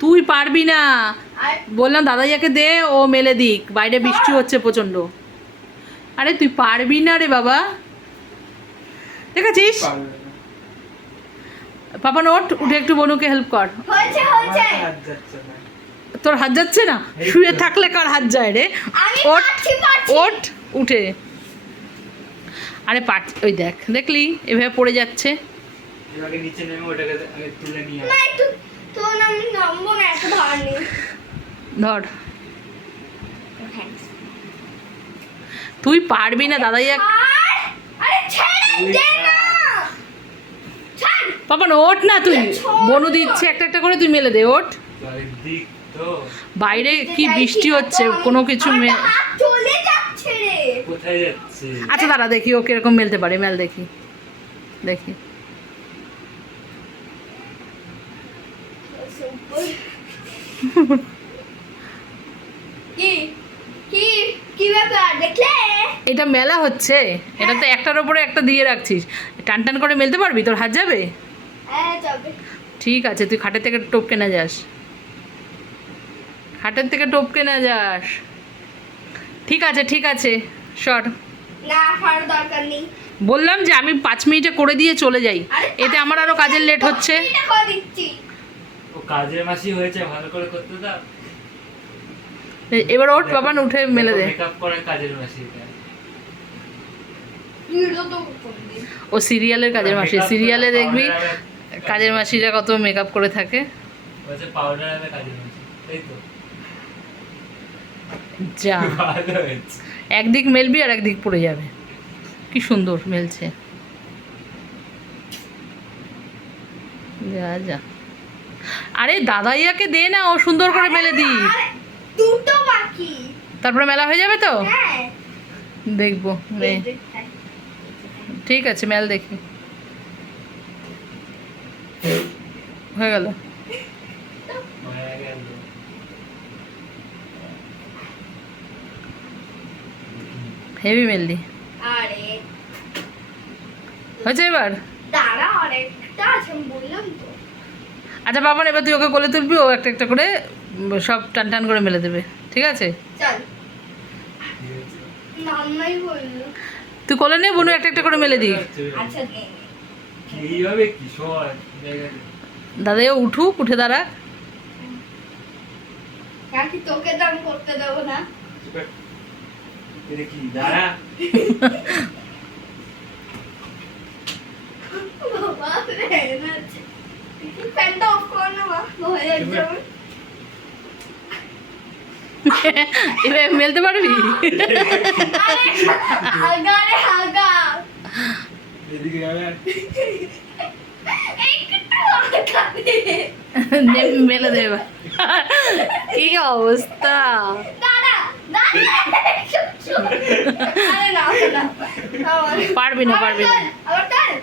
তুই পারবি না, বললাম দাদাইয়াকে দে, ও মেলে দিক, বাইরে বৃষ্টি হচ্ছে প্রচন্ড। আরে তুই পারবি না রে বাবা, দেখেছিস? পাপা নোট, উঠে একটু বনুকে হেল্প কর। তোর হাত যাচ্ছে না? শুয়ে থাকলে কার হাত যায় রে? ওঠ ওঠ, উঠে। আরে ওই দেখ, দেখলি এভাবে পড়ে যাচ্ছে। ধর, তুই পারবি না দাদাইয়া। পাপা ওঠ না, তুই বনু দিচ্ছে একটা একটা করে, তুই মেলে দে, ওঠ। বাইরে কি বৃষ্টি হচ্ছে, কোনো কিছু আচ্ছা দাঁড়া দেখি ও কিরকম মেলতে পারে, মেল দেখি দেখি। এটা মেলা হচ্ছে, এটা তো একটার উপরে একটা দিয়ে রাখছিস, টান টান করে মেলতে পারবি? তোর হাত যাবে? ঠিক আছে, তুই খাটের থেকে টপকে না যাস, খাটের থেকে টপকে না যাস। ঠিক আছে ঠিক আছে, সর। বললাম যে আমি 5 মিনিটে করে দিয়ে চলে যাই, এতে আমার আরো কাজের লেট হচ্ছে। কাজের মাসি হয়েছে, ভালো করে করতে দাও। এবার ওঠ বাবা, উঠে মেলে দে। মেকআপ করে কাজের মাসি, ও সিরিয়ালের কাজের মাসি, সিরিয়ালে দেখবি কাজের মাসিরা কত মেকআপ করে থাকে। বলছে পাউডার আর কাজের মাসি, এই তো যা, ভালো হয়েছে। একদিক মেলবি আর একদিক পড়ে যাবে। কি সুন্দর মেলছে, যা যা। আরে দাদাইয়াকে দে না, ও সুন্দর করে মেলে দি, দুটো বাকি, তারপরে মেলা হয়ে যাবে তো। দেখবো, ঠিক আছে মেল দেখি। হয়ে গেল। হেভি মেললি, হয়েছে এবার। আচ্ছা বাবা, এবার তুই ওকে কোলে তুলবি, ও একটা একটা করে সব টান টান করে মেলে দেবে, ঠিক আছে? তুই কোলে নে, বনু একটা একটা করে মেলে দিই। দাদা উঠুক, উঠে দাঁড়া। তোকে দাম করতে দেবো না। ফ্যানটা অফ কর না, হয়ে যাবে। এবার মেলতে পারবি? মেলে দেবে, কি অবস্থা। পারবি না, পারবি না।